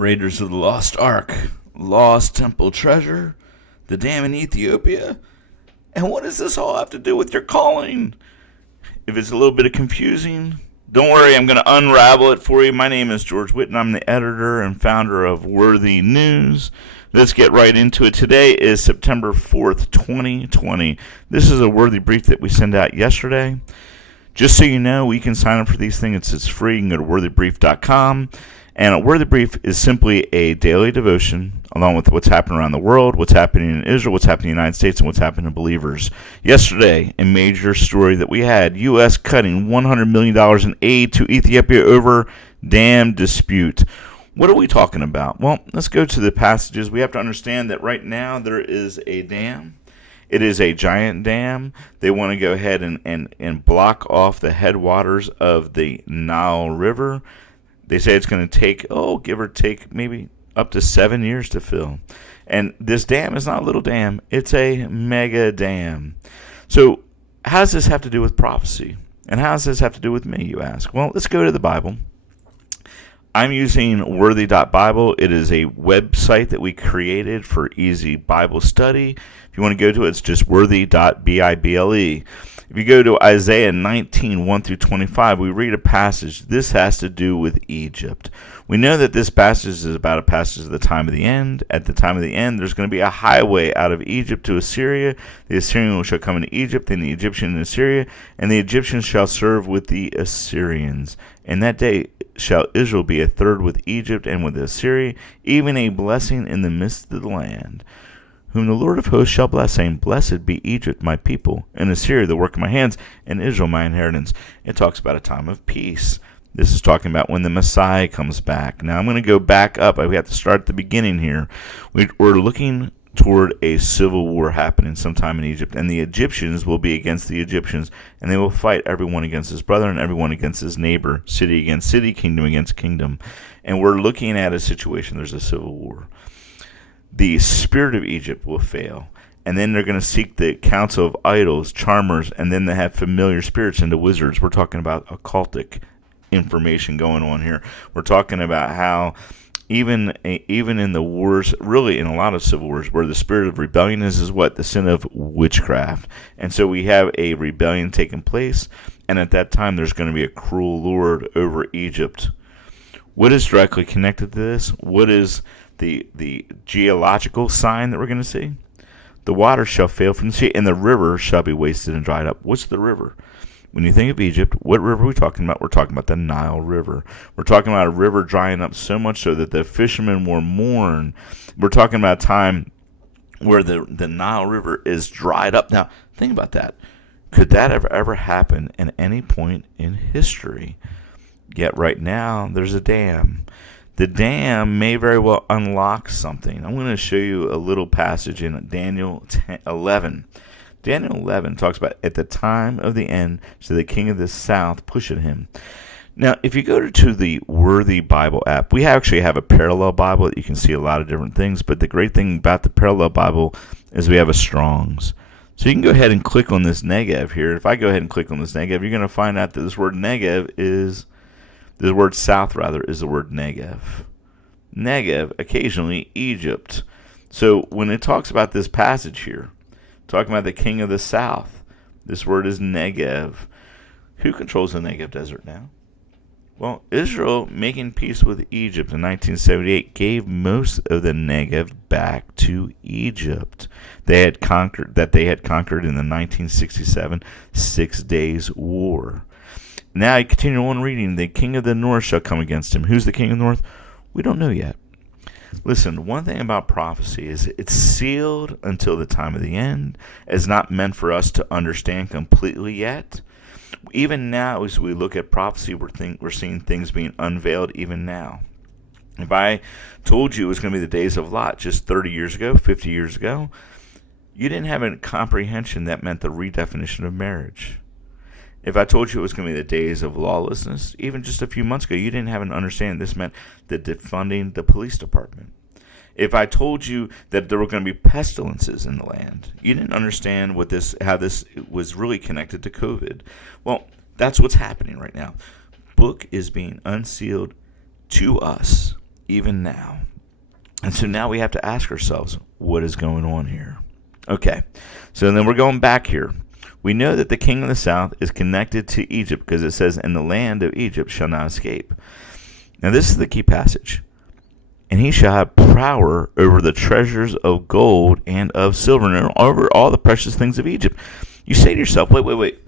Raiders of the Lost Ark, Lost Temple Treasure, the dam in Ethiopia. And what does this all have to do with your calling? If it's a little bit of confusing, don't worry, I'm going to unravel it for you. My name is George Whitten. I'm the editor and founder of Worthy News. Let's get right into it. Today is September 4th, 2020. This is a Worthy brief that we sent out yesterday. Just so you know, you can sign up for these things. It's free. You can go to worthybrief.com. And a Worthy Brief is simply a daily devotion along with what's happening around the world, what's happening in Israel, what's happening in the United States, and what's happening to believers. Yesterday, a major story that we had, U.S. cutting $100 million in aid to Ethiopia over dam dispute. What are we talking about? Well, let's go to the passages. We have to understand that right now there is a dam. It is a giant dam. They want to go ahead and block off the headwaters of the Nile River. They say it's going to take, give or take, maybe up to 7 years to fill. And this dam is not a little dam. It's a mega dam. So how does this have to do with prophecy? And how does this have to do with me, you ask? Well, let's go to the Bible. I'm using worthy.bible. It is a website that we created for easy Bible study. If you want to go to it, it's just worthy.bible. If you go to Isaiah 19, 1 through 25, we read a passage. This has to do with Egypt. We know that this passage is about a passage of the time of the end. At the time of the end, there's going to be a highway out of Egypt to Assyria. The Assyrian shall come into Egypt, and the Egyptian in Assyria, and the Egyptians shall serve with the Assyrians. In that day shall Israel be a third with Egypt and with Assyria, even a blessing in the midst of the land. Whom the Lord of hosts shall bless, saying, Blessed be Egypt, my people, and Assyria, the work of my hands, and Israel, my inheritance. It talks about a time of peace. This is talking about when the Messiah comes back. Now, I'm going to go back up. We have to start at the beginning here. We're looking toward a civil war happening sometime in Egypt, and the Egyptians will be against the Egyptians, and they will fight everyone against his brother and everyone against his neighbor, city against city, kingdom against kingdom. And we're looking at a situation. There's a civil war. The spirit of Egypt will fail, and then they're going to seek the counsel of idols, charmers, and then they have familiar spirits into wizards. We're talking about occultic information going on here. We're talking about how even in the wars, really in a lot of civil wars, where the spirit of rebellion is what? The sin of witchcraft. And so we have a rebellion taking place, and at that time there's going to be a cruel lord over Egypt. What is directly connected to this? What is the geological sign that we're going to see? The water shall fail from the sea, and the river shall be wasted and dried up. What's the river? When you think of Egypt, what river are we talking about? We're talking about the Nile River. We're talking about a river drying up so much so that the fishermen will mourn. We're talking about a time where the Nile River is dried up. Now, think about that. Could that ever happen at any point in history? Yet right now, there's a dam. The dam may very well unlock something. I'm going to show you a little passage in Daniel 11. Daniel 11 talks about, at the time of the end, so the king of the south pushed him. Now, if you go to the Worthy Bible app, we actually have a parallel Bible that you can see a lot of different things, but the great thing about the parallel Bible is we have a Strong's. So you can go ahead and click on this Negev here. If I go ahead and click on this Negev, you're going to find out that this word Negev is, the word south rather, is the word Negev. Negev, occasionally Egypt. So when it talks about this passage here, talking about the king of the south, this word is Negev. Who controls the Negev desert now? Well, Israel, making peace with Egypt in 1978, gave most of the Negev back to Egypt. They had conquered in the 1967 Six Days War. Now you continue on reading. The king of the north shall come against him. Who's the king of the north? We don't know yet. Listen, one thing about prophecy is it's sealed until the time of the end. It's not meant for us to understand completely yet. Even now, as we look at prophecy, we're seeing things being unveiled even now. If I told you it was going to be the days of Lot just 30 years ago, 50 years ago, you didn't have a comprehension that meant the redefinition of marriage. If I told you it was going to be the days of lawlessness, even just a few months ago, you didn't have an understanding. This meant the defunding the police department. If I told you that there were going to be pestilences in the land, you didn't understand how this was really connected to COVID. Well, that's what's happening right now. Book is being unsealed to us even now. And so now we have to ask ourselves, what is going on here? Okay, so then we're going back here. We know that the king of the south is connected to Egypt because it says, and the land of Egypt shall not escape. Now this is the key passage. And he shall have power over the treasures of gold and of silver, and over all the precious things of Egypt. You say to yourself, wait.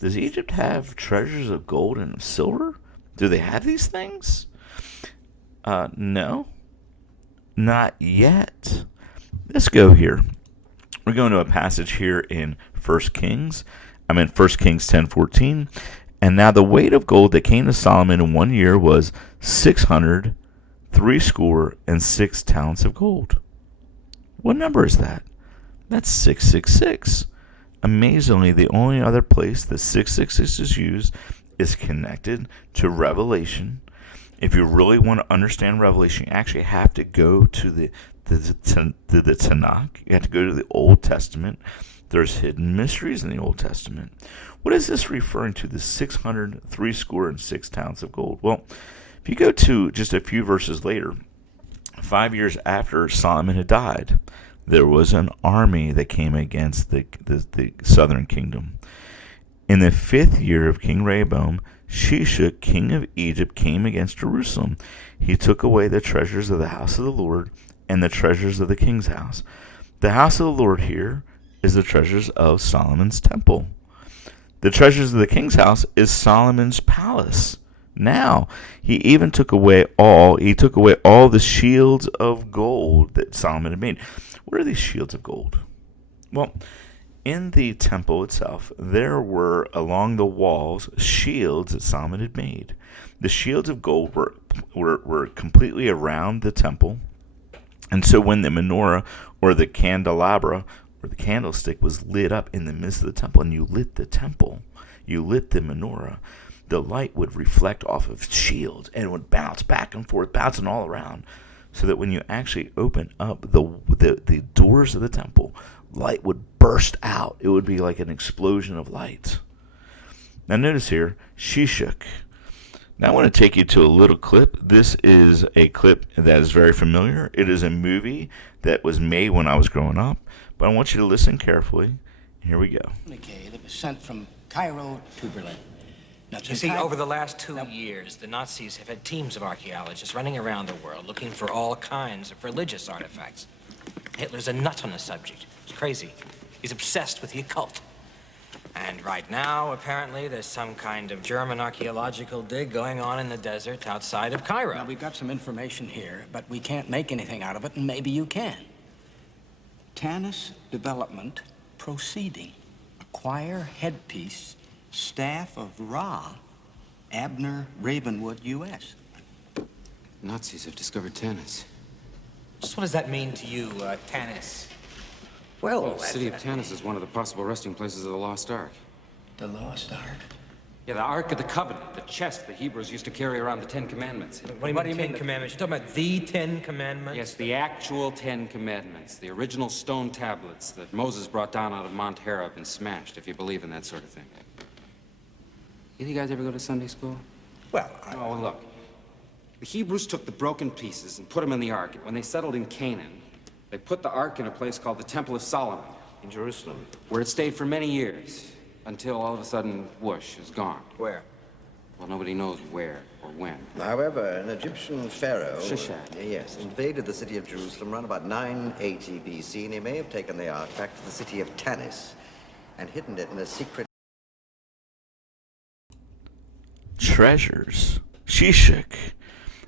Does Egypt have treasures of gold and of silver? Do they have these things? No. Not yet. Let's go here. We're going to a passage here in 1 Kings. I'm in 1 Kings 10:14. And now the weight of gold that came to Solomon in 1 year was 666 talents of gold. What number is that? That's 666. Amazingly, the only other place that 666 is used is connected to Revelation. If you really want to understand Revelation, you actually have to go to the Tanakh. You have to go to the Old Testament. There's hidden mysteries in the Old Testament. What is this referring to, the 666 talents of gold? Well, if you go to just a few verses later, 5 years after Solomon had died, there was an army that came against the southern kingdom. In the 5th year of King Rehoboam, Shishak, king of Egypt, came against Jerusalem. He took away the treasures of the house of the Lord and the treasures of the king's house. The house of the Lord here is the treasures of Solomon's temple. The treasures of the king's house is Solomon's palace. Now, he even took away all the shields of gold that Solomon had made. What are these shields of gold? Well, in the temple itself, there were along the walls shields that Solomon had made. The shields of gold were completely around the temple. And so when the menorah or the candelabra or the candlestick was lit up in the midst of the temple, and you lit the temple, you lit the menorah, the light would reflect off of shields and it would bounce back and forth, bouncing all around, so that when you actually open up the doors of the temple, light would burst out. It would be like an explosion of light. Now notice here, Shishak. Now I want to take you to a little clip. This is a clip that is very familiar. It is a movie that was made when I was growing up, but I want you to listen carefully. Here we go. That was sent from Cairo to Berlin. Now, You see, over the last 2 years, the Nazis have had teams of archaeologists running around the world looking for all kinds of religious artifacts. Hitler's a nut on the subject. He's crazy. He's obsessed with the occult. And right now, apparently, there's some kind of German archaeological dig going on in the desert outside of Cairo. Now, we've got some information here, but we can't make anything out of it, and maybe you can. Tanis development proceeding. Acquire headpiece, staff of Ra, Abner, Ravenwood, U.S. Nazis have discovered Tanis. Just what does that mean to you, Tanis? Well, the city of Tanis is one of the possible resting places of the Lost Ark. The Lost Ark? Yeah, the Ark of the Covenant, the chest the Hebrews used to carry around the Ten Commandments. What do you mean, Commandments? You're talking about the 10 Commandments? Yes, the actual 10 Commandments, the original stone tablets that Moses brought down out of Mount Horeb and smashed, if you believe in that sort of thing. You guys ever go to Sunday school? Well, Oh, well, look. The Hebrews took the broken pieces and put them in the Ark. When they settled in Canaan, they put the Ark in a place called the Temple of Solomon. In Jerusalem. Where it stayed for many years, until all of a sudden, whoosh, is gone. Where? Well, nobody knows where or when. However, an Egyptian pharaoh Shishak. yes, invaded the city of Jerusalem around about 980 BC, and he may have taken the ark back to the city of Tanis and hidden it in a secret treasures. Shishak.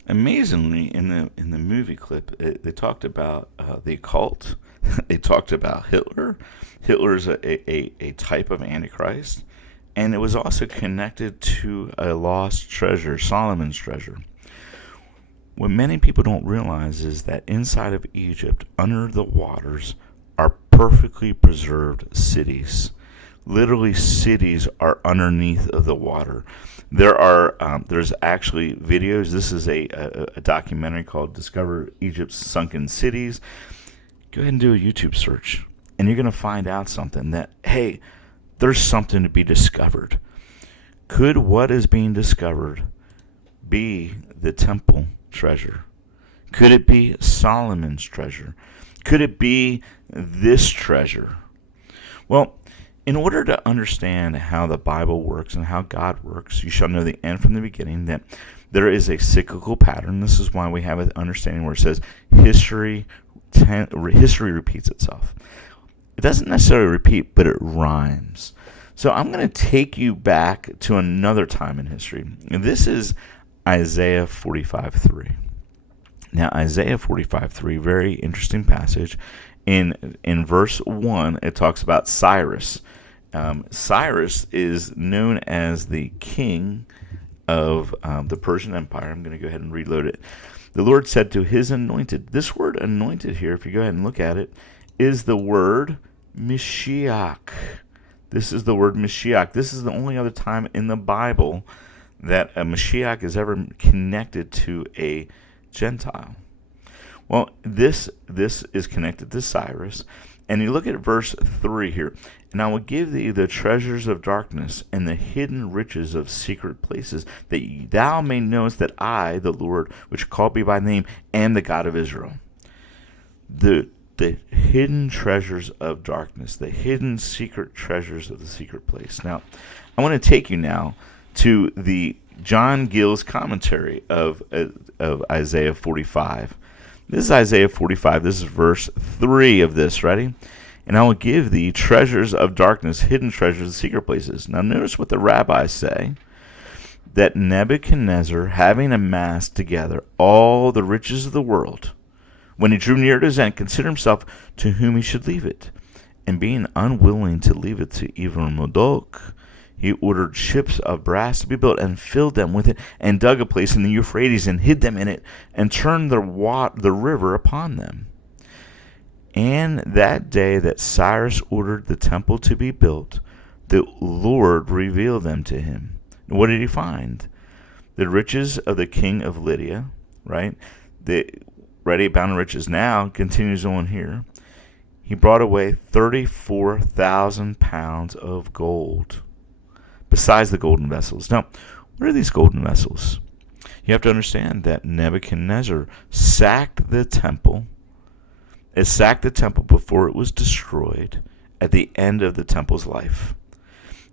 Amazingly, in the movie clip, they talked about the occult. They talked about Hitler. Hitler's a type of Antichrist, and it was also connected to a lost treasure, Solomon's treasure. What many people don't realize is that inside of Egypt, under the waters, are perfectly preserved cities. Literally, cities are underneath of the water. There's actually videos. This is a documentary called "Discover Egypt's Sunken Cities." Go ahead and do a YouTube search, and you're going to find out something that, hey, there's something to be discovered. Could what is being discovered be the temple treasure? Could it be Solomon's treasure? Could it be this treasure? Well, in order to understand how the Bible works and how God works, you shall know the end from the beginning, that there is a cyclical pattern. This is why we have an understanding where it says history repeats itself. It doesn't necessarily repeat, but it rhymes. So I'm going to take you back to another time in history. And this is Isaiah 45:3. Now, Isaiah 45:3, very interesting passage. In verse 1, it talks about Cyrus. Cyrus is known as the king of the Persian Empire. I'm going to go ahead and reload it. The Lord said to his anointed. This word anointed here, if you go ahead and look at it, is the word Mashiach. This is the word Mashiach. This is the only other time in the Bible that a Mashiach is ever connected to a Gentile. Well, this is connected to Cyrus. And you look at verse 3 here. And I will give thee the treasures of darkness and the hidden riches of secret places, that thou may knowest that I, the Lord, which called thee by name, am the God of Israel. The hidden treasures of darkness, the hidden secret treasures of the secret place. Now, I want to take you now to the John Gill's commentary of Isaiah 45. This is Isaiah 45. This is verse 3 of this. Ready? And I will give thee treasures of darkness, hidden treasures of secret places. Now notice what the rabbis say. That Nebuchadnezzar, having amassed together all the riches of the world, when he drew near to his end, considered himself to whom he should leave it. And being unwilling to leave it to even Marduk, he ordered ships of brass to be built and filled them with it, and dug a place in the Euphrates and hid them in it, and turned the river upon them. And that day that Cyrus ordered the temple to be built, the Lord revealed them to him. And what did he find? The riches of the king of Lydia, right? The ready bound in riches. Now continues on here. He brought away 34,000 pounds of gold, besides the golden vessels. Now, what are these golden vessels? You have to understand that Nebuchadnezzar sacked the temple. It sacked the temple before it was destroyed at the end of the temple's life.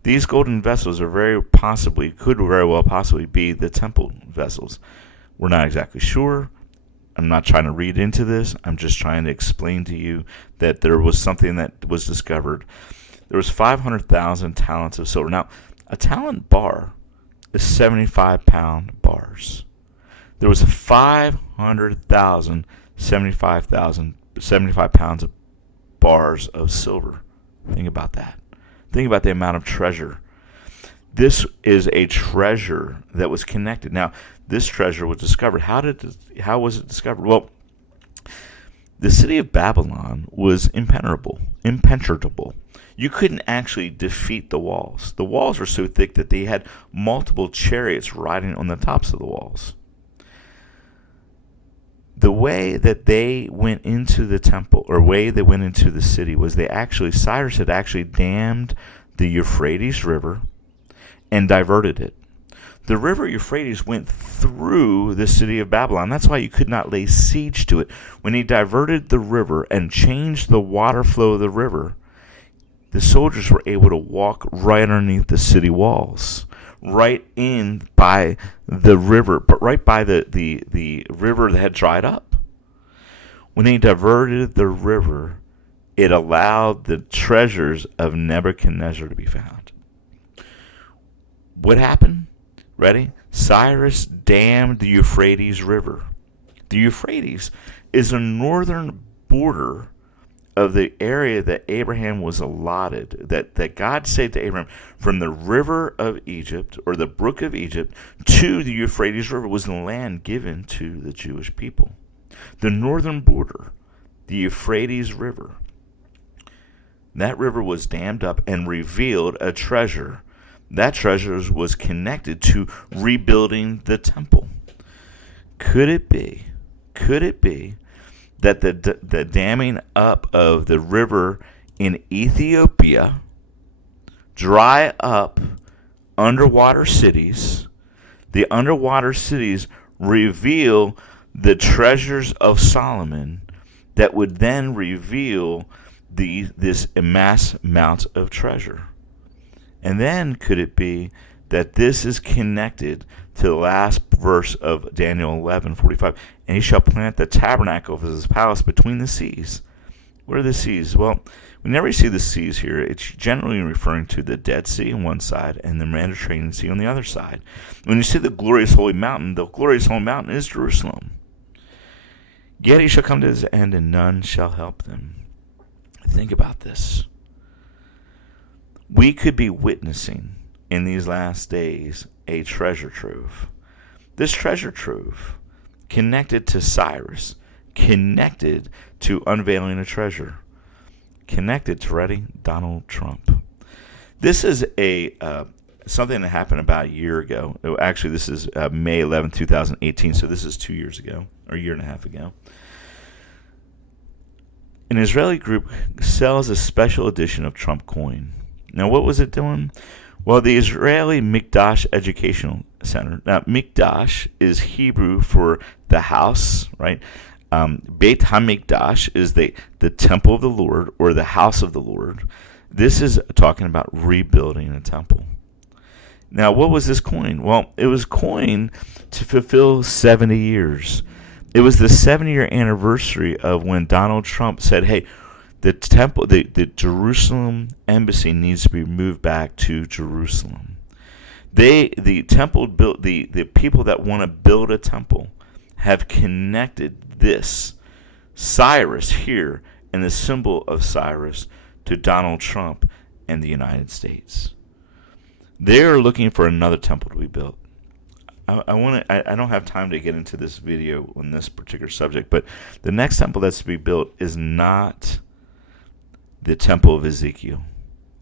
These golden vessels could very well possibly be the temple vessels. We're not exactly sure. I'm not trying to read into this. I'm just trying to explain to you that there was something that was discovered. There was 500,000 talents of silver. Now, a talent bar is 75-pound bars. There was 500,000, 75 pounds of bars of silver. Think about that. Think about the amount of treasure. This is a treasure that was connected. Now, this treasure was discovered. How was it discovered? Well, the city of Babylon was impenetrable. You couldn't actually defeat the walls. The walls were so thick that they had multiple chariots riding on the tops of the walls. The way that they went into the temple, or way they went into the city, was Cyrus had actually dammed the Euphrates River and diverted it. The river Euphrates went through the city of Babylon. That's why you could not lay siege to it. When he diverted the river and changed the water flow of the river, the soldiers were able to walk right underneath the city walls, right in by the river, but right by the river that had dried up. When he diverted the river, it allowed the treasures of Nebuchadnezzar to be found. What happened? Ready? Cyrus dammed the Euphrates River. The Euphrates is a northern border of the area that Abraham was allotted, that God said to Abraham, from the river of Egypt, or the brook of Egypt, to the Euphrates River was the land given to the Jewish people. The northern border, the Euphrates River. That river was dammed up and revealed a treasure. That treasure was connected to rebuilding the temple. Could it be that the damming up of the river in Ethiopia dry up underwater cities? The underwater cities reveal the treasures of Solomon that would then reveal this immense amount of treasure? And then could it be that this is connected to the last verse of Daniel 11:45? And he shall plant the tabernacle of his palace between the seas. What are the seas? Well, we never see the seas here. It's generally referring to the Dead Sea on one side and the Mediterranean Sea on the other side. When you see the glorious holy mountain, the glorious holy mountain is Jerusalem. Yet he shall come to his end, and none shall help them. Think about this. We could be witnessing in these last days a treasure trove. This treasure trove connected to Cyrus, connected to unveiling a treasure, connected to, ready, Donald Trump. This is something that happened about a year ago. Actually, this is May 11, 2018, so this is 2 years ago, or a year and a half ago. An Israeli group sells a special edition of Trump coin. Now, what was it doing? Well, the Israeli Mikdash Educational Center. Now, Mikdash is Hebrew for the house, right? Beit HaMikdash is the temple of the Lord, or the house of the Lord. This is talking about rebuilding a temple. Now, what was this coin? Well, it was coined to fulfill 70 years. It was the 70-year anniversary of when Donald Trump said, hey, the temple, the Jerusalem embassy needs to be moved back to Jerusalem. The temple built, the people that want to build a temple have connected this Cyrus here and the symbol of Cyrus to Donald Trump and the United States. They're looking for another temple to be built. I don't have time to get into this video on this particular subject, but the next temple that's to be built is not the temple of Ezekiel.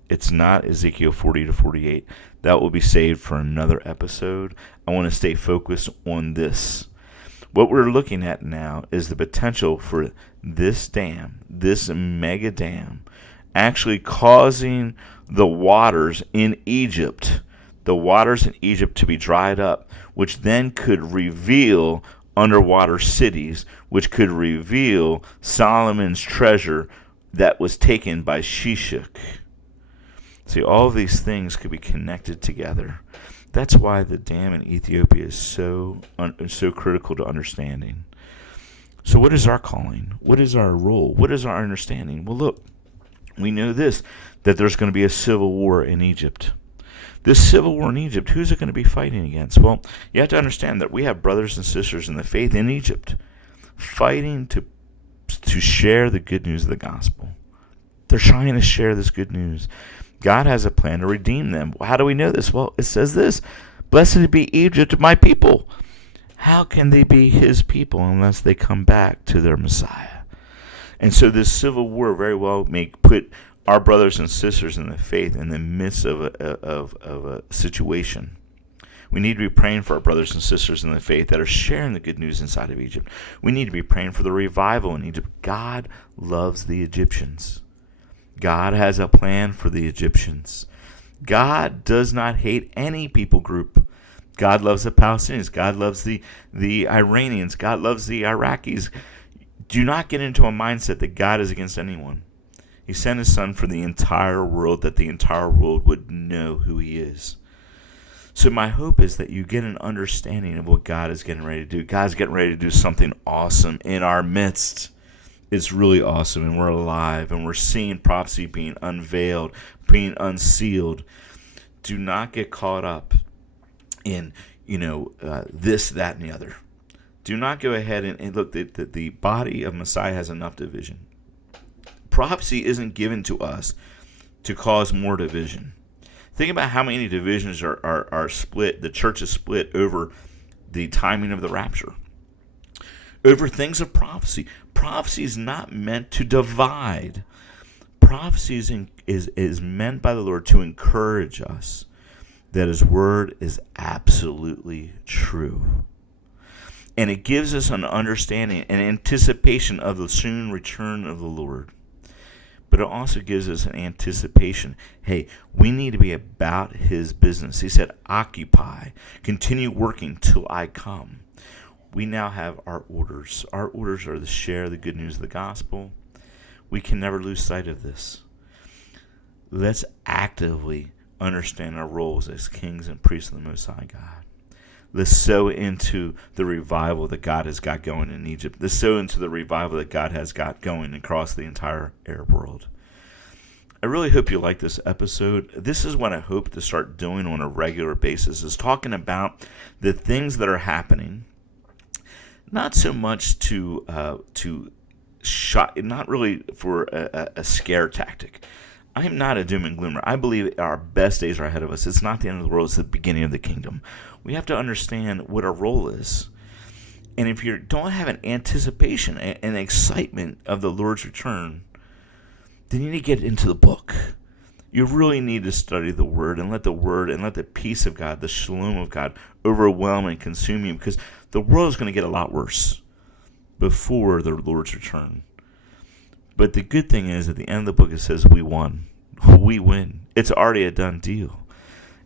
It's not Ezekiel 40 to 48. That will be saved for another episode. I want to stay focused on this. What we're looking at now is the potential for this dam, this mega dam, actually causing the waters in Egypt to be dried up, which then could reveal underwater cities, which could reveal Solomon's treasure that was taken by Shishak. See, all of these things could be connected together. That's why the dam in Ethiopia is so critical to understanding. So what is our calling? What is our role? What is our understanding? Well, look, we know this, that there's going to be a civil war in Egypt. This civil war in Egypt, who's it going to be fighting against? Well, you have to understand that we have brothers and sisters in the faith in Egypt fighting to share the good news of the gospel. They're trying to share this good news. God has a plan to redeem them. How do we know this? Well, it says this, blessed be Egypt, my people. How can they be his people unless they come back to their Messiah? And so this civil war very well may put our brothers and sisters in the faith in the midst of a situation. We need to be praying for our brothers and sisters in the faith that are sharing the good news inside of Egypt. We need to be praying for the revival in Egypt. God loves the Egyptians. God has a plan for the Egyptians. God does not hate any people group. God loves the Palestinians. God loves the Iranians. God loves the Iraqis. Do not get into a mindset that God is against anyone. He sent his son for the entire world, that the entire world would know who he is. So my hope is that you get an understanding of what God is getting ready to do. God's getting ready to do something awesome in our midst. It's really awesome, and we're alive, and we're seeing prophecy being unveiled, being unsealed. Do not get caught up in, this, that, and the other. Do not go ahead and look, the body of Messiah has enough division. Prophecy isn't given to us to cause more division. Think about how many divisions are split, the church is split over the timing of the rapture, over things of prophecy. Prophecy is not meant to divide. Prophecy is meant by the Lord to encourage us that his word is absolutely true. And it gives us an understanding and anticipation of the soon return of the Lord. But it also gives us an anticipation. Hey, we need to be about his business. He said, occupy, continue working till I come. we now have our orders. Our orders are to share the good news of the gospel. We can never lose sight of this. Let's actively understand our roles as kings and priests of the Most High God. Let's sow into the revival that God has got going in Egypt. Let's sow into the revival that God has got going across the entire Arab world. I really hope you like this episode. This is what I hope to start doing on a regular basis, is talking about the things that are happening, not so much to not really for a scare tactic. I am not a doom and gloomer. I believe our best days are ahead of us. It's not the end of the world. It's the beginning of the kingdom. We have to understand what our role is. And if you don't have an anticipation and excitement of the Lord's return, then you need to get into the book. You really need to study the Word and let the peace of God, the shalom of God, overwhelm and consume you, because the world is going to get a lot worse before the Lord's return. But the good thing is, at the end of the book, it says we won. We win. It's already a done deal.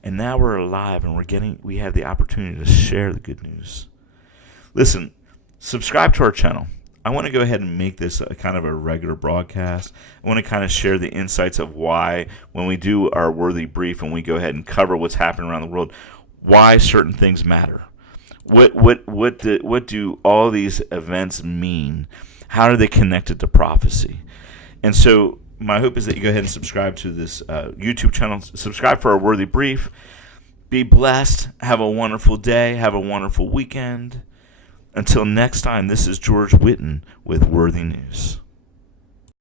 And now we're alive, and we have the opportunity to share the good news. Listen, subscribe to our channel. I want to go ahead and make this a kind of a regular broadcast. I want to kind of share the insights of why, when we do our worthy brief and we go ahead and cover what's happening around the world, why certain things matter. What do all these events mean? How are they connected to prophecy? And so my hope is that you go ahead and subscribe to this YouTube channel. Subscribe for our worthy brief. Be blessed. Have a wonderful day. Have a wonderful weekend. Until next time, this is George Whitten with Worthy News.